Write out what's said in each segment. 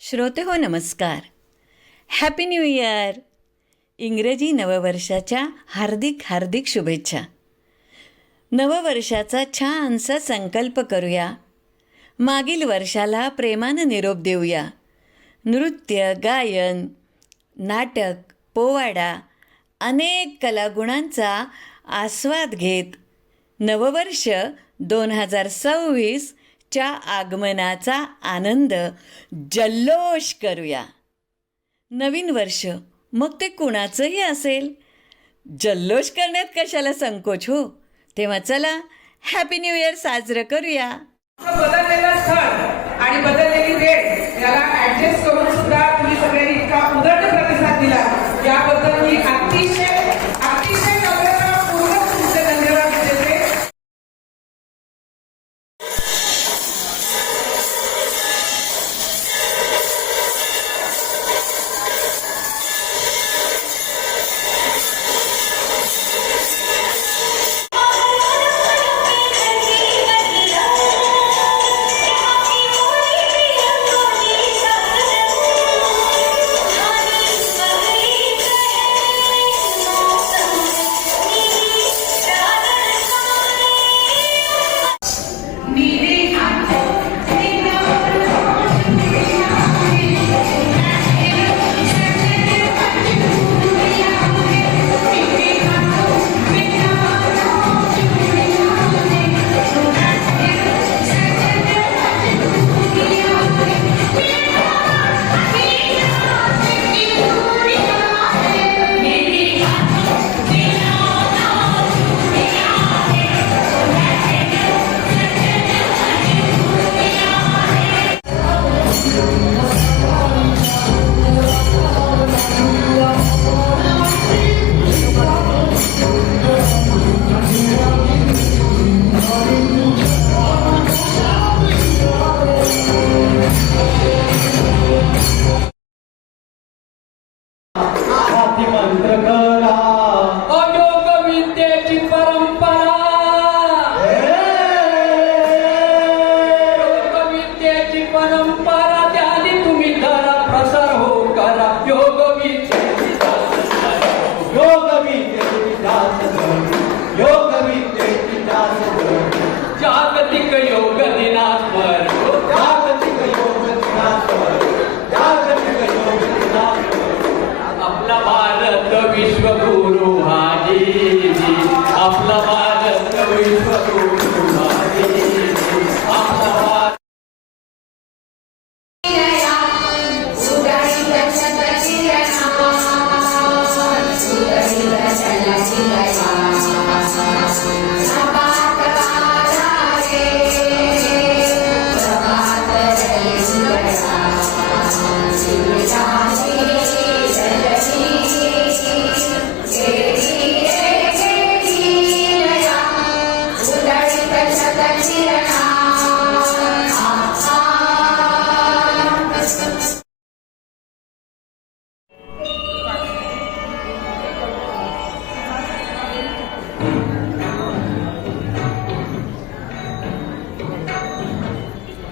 श्रोते हो नमस्कार. Happy new year. इंग्रजी नववर्षाच्या हार्दिक हार्दिक शुभेच्छा. नववर्षाचा छानसा संकल्प करूया. मागील वर्षाला प्रेमानं निरोप देऊया. नृत्य, गायन, नाटक, पोवाडा अनेक कलागुणांचा आस्वाद घेत नववर्ष 2026 च्या आगमनाचा आनंद जल्लोष करूया. नवीन वर्ष मग ते कुणाचंही असेल, जल्लोष करण्यात कशाला संकोच हो. तेव्हा चला हॅपी न्यू इयर साजरं करूया. बदललेला स्थळ आणि बदललेली वेळ याला ऍडजस्ट करून सुद्धा तुम्ही सगळ्यांनी इतका उदंड प्रतिसाद दिला याबद्दल मी अतिशय नम्रतापूर्वक तुमचे धन्यवाद देते.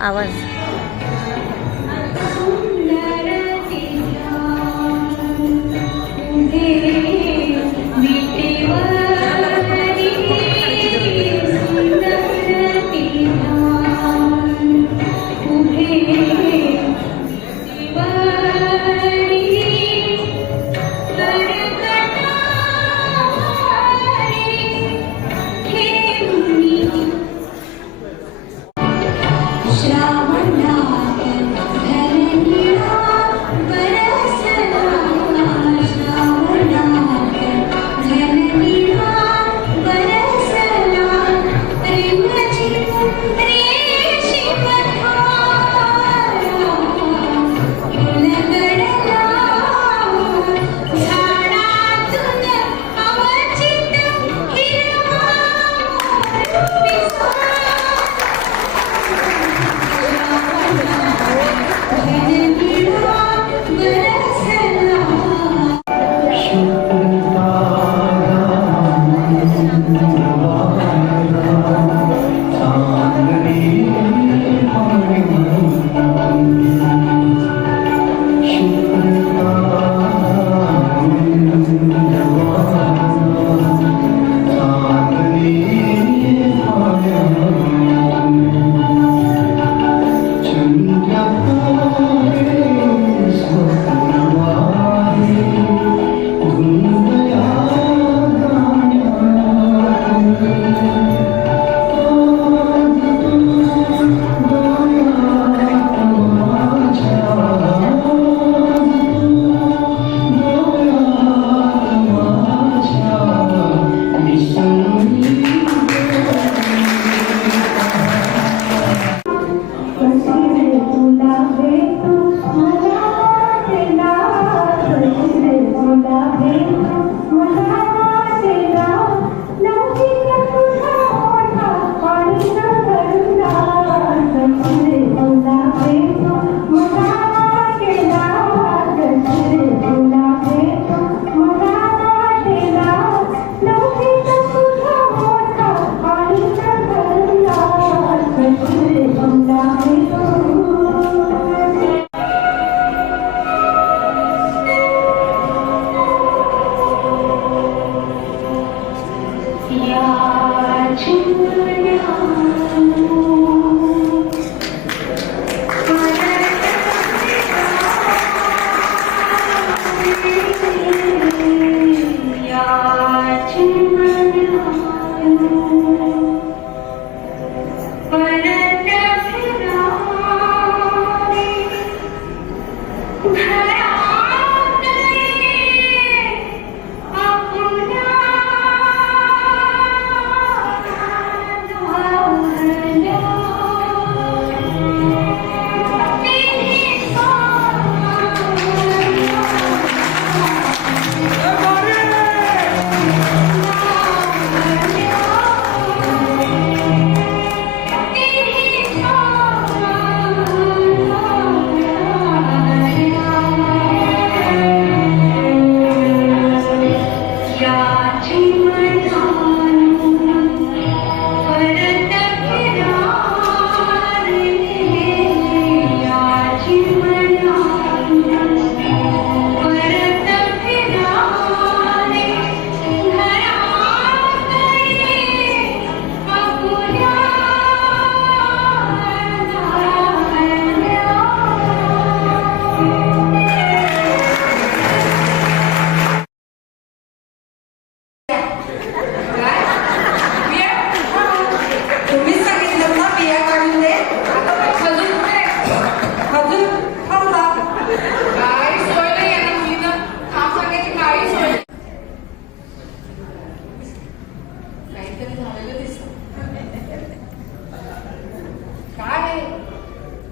आवाज श्रावण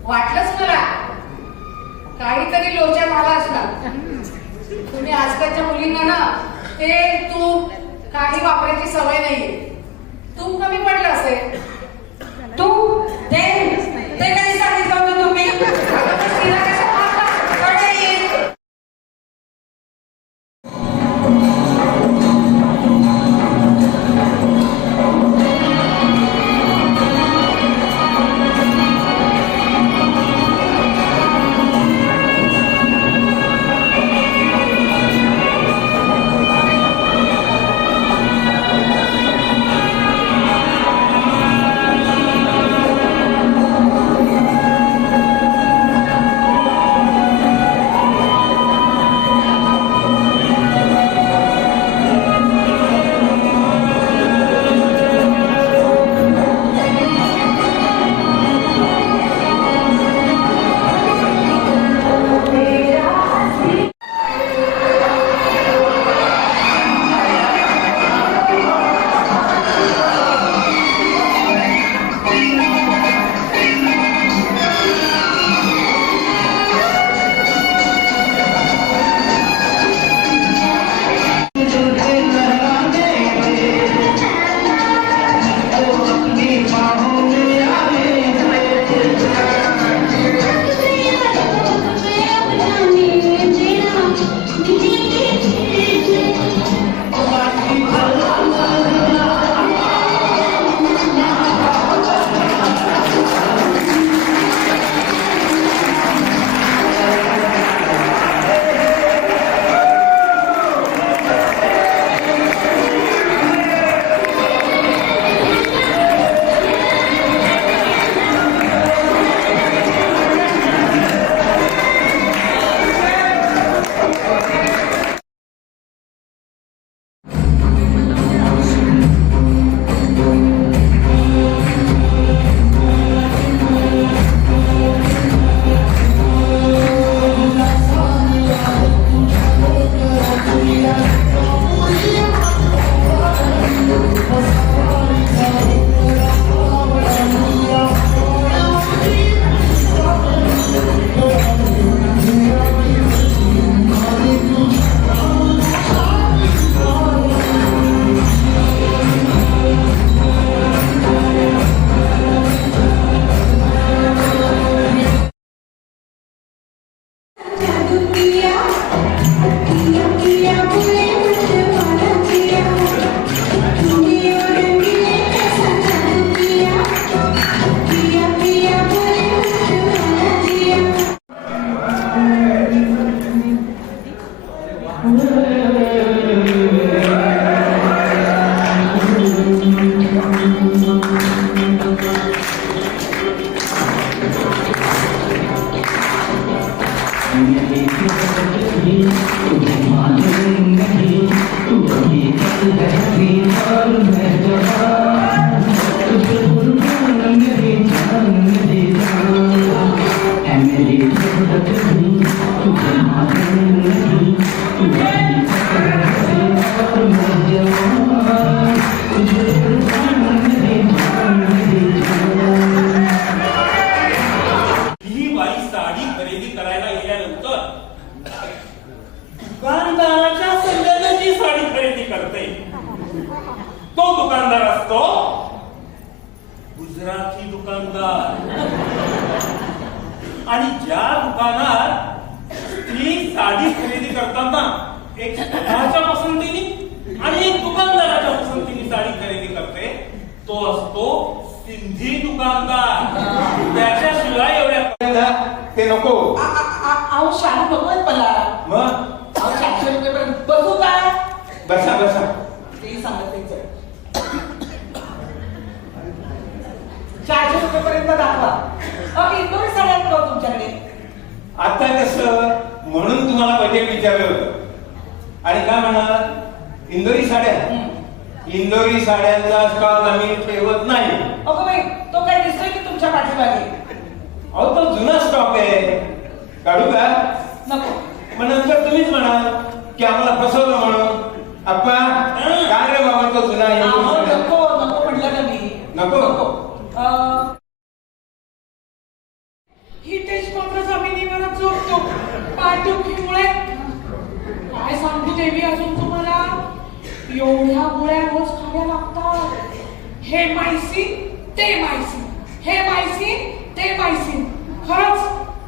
वाटलंच मला काहीतरी लोचा झाला असला. तुम्ही आजकालच्या मुलींना ना ते तूप काही वापरायची सवय नाहीये. तूप कमी पडलं असेल. तूप ते कधी सांगितलं होतं तुम्ही? तिला कसं वाटलं? कढई. And तो दुकानदार असतो गुजराती दुकानदार. आणि ज्या दुकानात स्त्री साडी खरेदी करताना एक स्वतःच्या पसंतीने आणि एक दुकानदाराच्या पसंतीने साडी खरेदी करते, तो असतो सिंधी दुकानदार. त्याच्याशिवाय एवढ्या ते नको. अहो शाळा नकोय मला. मग अहो 400 रुपये बघू का? बसा बसा. ते सांगत नाही सर. 400 रुपयेपर्यंत दाखवा. अहो इंदोरी साड्या आहेत का तुमच्याकडे? आता कसं म्हणून तुम्हाला बजेट विचारलं होतं. आणि काय म्हणाल, इंदोरी साड्या? इंदोरी साड्यांचा स्टॉक आम्ही ठेवत नाही. अगो बाई, तो काय दिसतोय की तुमच्या पाठीमागे? अहो तो जुना स्टॉक आहे, काढू का? नको. मग नंतर तुम्हीच म्हणाल की आम्हाला फसवलं म्हणून. आप्पा काय रे बाबा तो जुना अहो, इंदोरी साड्या? नको नको म्हटलं ना मी. नको. हितेश मात्र जमिनीवर झोपतो पाठदुखीमुळे. काय सांगू देवी अजून तुम्हाला, एवढ्या गोळ्या रोज खाव्या लागतात. हे मायसिन ते मायसिन, हे मायसिन ते मायसिन. खरंच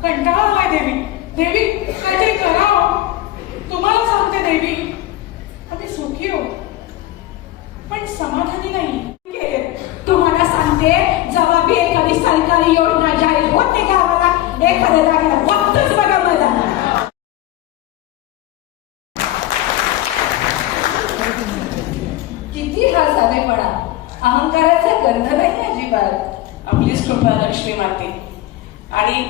कंटाळा आलाय देवी. देवी काहीतरी करावं. तुम्हाला सांगते देवी, आम्ही सुखी हो पण समाधानी नाही. तुम्हाला सांगते, जेव्हा बी एखादी सरकारी योजना जाहीर होते गावाला, एखाद्या जागेला फक्तच बघा मला. किती हा साधेपणा, अहंकाराचा गंध नाही अजिबात. आपलीच कृपा लक्ष्मी माते. आणि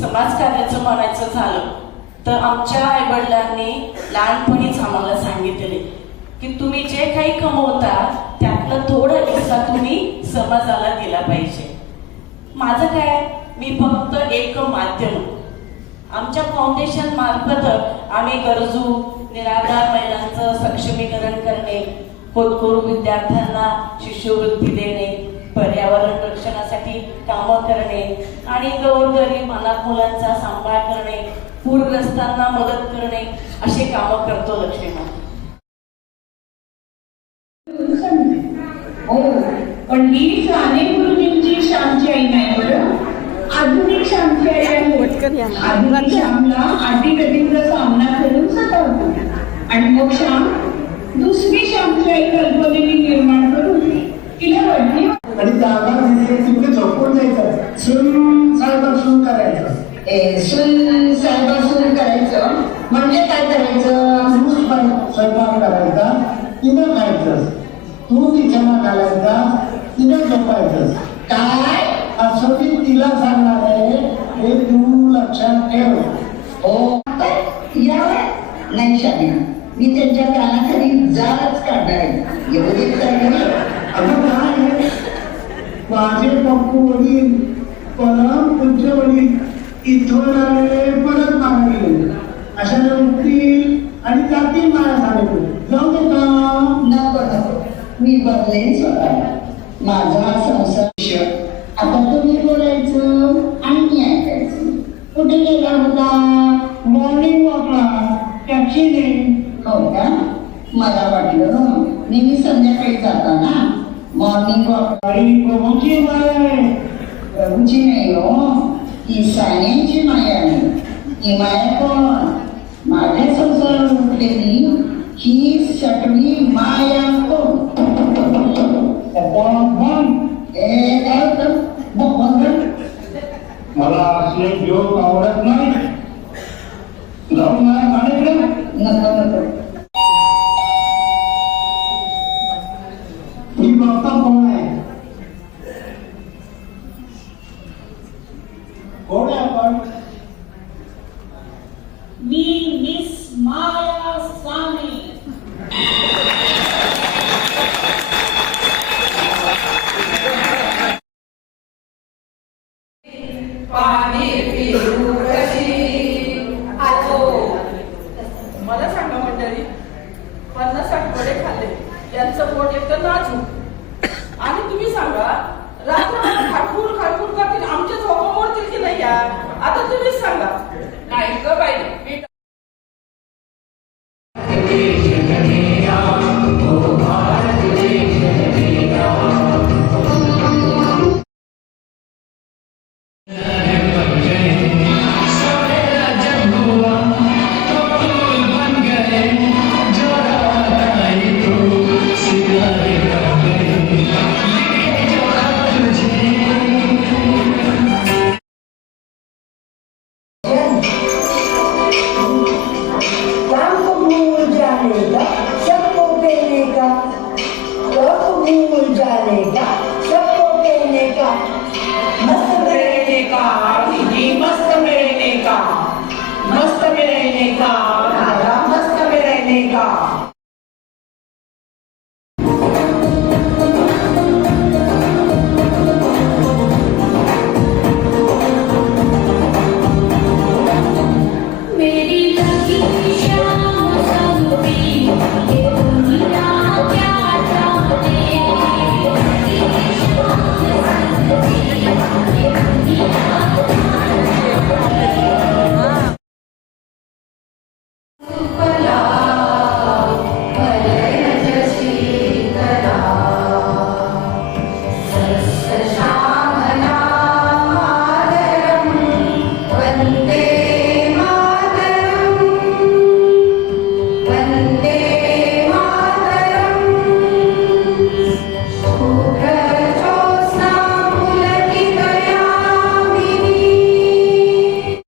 समाजकार्याचं म्हणायचं झालं तर आमच्या आईवडिलांनी लहानपणीच आम्हाला सांगितले की तुम्ही जे काही कमवता त्यातलं थोडं हिस्सा तुम्ही समाजाला दिला पाहिजे. माझं काय, मी फक्त एक माध्यम. आमच्या फाउंडेशन मार्फत आम्ही गरजू निराधार महिलांचं सक्षमीकरण करणे, होतकरू विद्यार्थ्यांना शिष्यवृत्ती देणे, पर्यावरण रक्षणासाठी कामं करणे आणि गोरगरीब अनाथ मुलांचा सांभाळ करणे, पूरग्रस्तांना मदत करणे असे कामं करतो लक्ष्मीमा. हो, पण ही साने गुरुजींची श्यामची आई नाही बरं, आधुनिक श्यामची आई आहे. आधुनिक श्यामला आटीतटींचा सामना करून सतावतो आणि मग श्याम दुसरी श्यामची आई कल्पनेने निर्माण करून तिला वडणी आणि जागा म्हणजे तिकडे झोपून जायचं, सुन साहेब सुरू करायचं. सुन साहेब सुरू करायचं म्हणजे काय करायचं? स्वयंपाक करायचा, तिनं खायचं. तू तिच्या घालायचा, तिनं झोपायचं. काय असं मी तिला सांगणार आहे, हे तू लक्षात ठेव. हो यावर नाही शामिया, मी त्यांच्या कानाखाली जाळच काढणार आहे. एवढी अगं काय, माझे पप्पू वडील परम तुमचे वडील इथून आलेले परत मागे गेले. अशा उठतील आणि जातील माझ्या सांगितलं. जाऊ दे का? नको नको, मी बदलेन स्वतः. माझा हा संसार. आता तुम्ही बोलायचं आणि मी ऐकायचं. कुठे गेला होता? मॉर्निंग वॉकला टॅक्सीने. हो का? मला वाटलं नेहमी संध्याकाळी जाता ना मॉर्निंग वॉक. आणि प्रभूची माय आहे. प्रभूची नाही हो, ही सान्यांची माया आहे. ही माया कोण? माझ्या संसारात उठलेली ही सटवी माया कोण? ए काय होतं? मला असले जोक आवडत नाही. जाऊन माझ्या गाण्याकडे. नको नको. ही बाप्पा कोण आहे? कोण आहे आपण? मी मिस माया साने. का, कब भूल जाने का, सबको कहने का,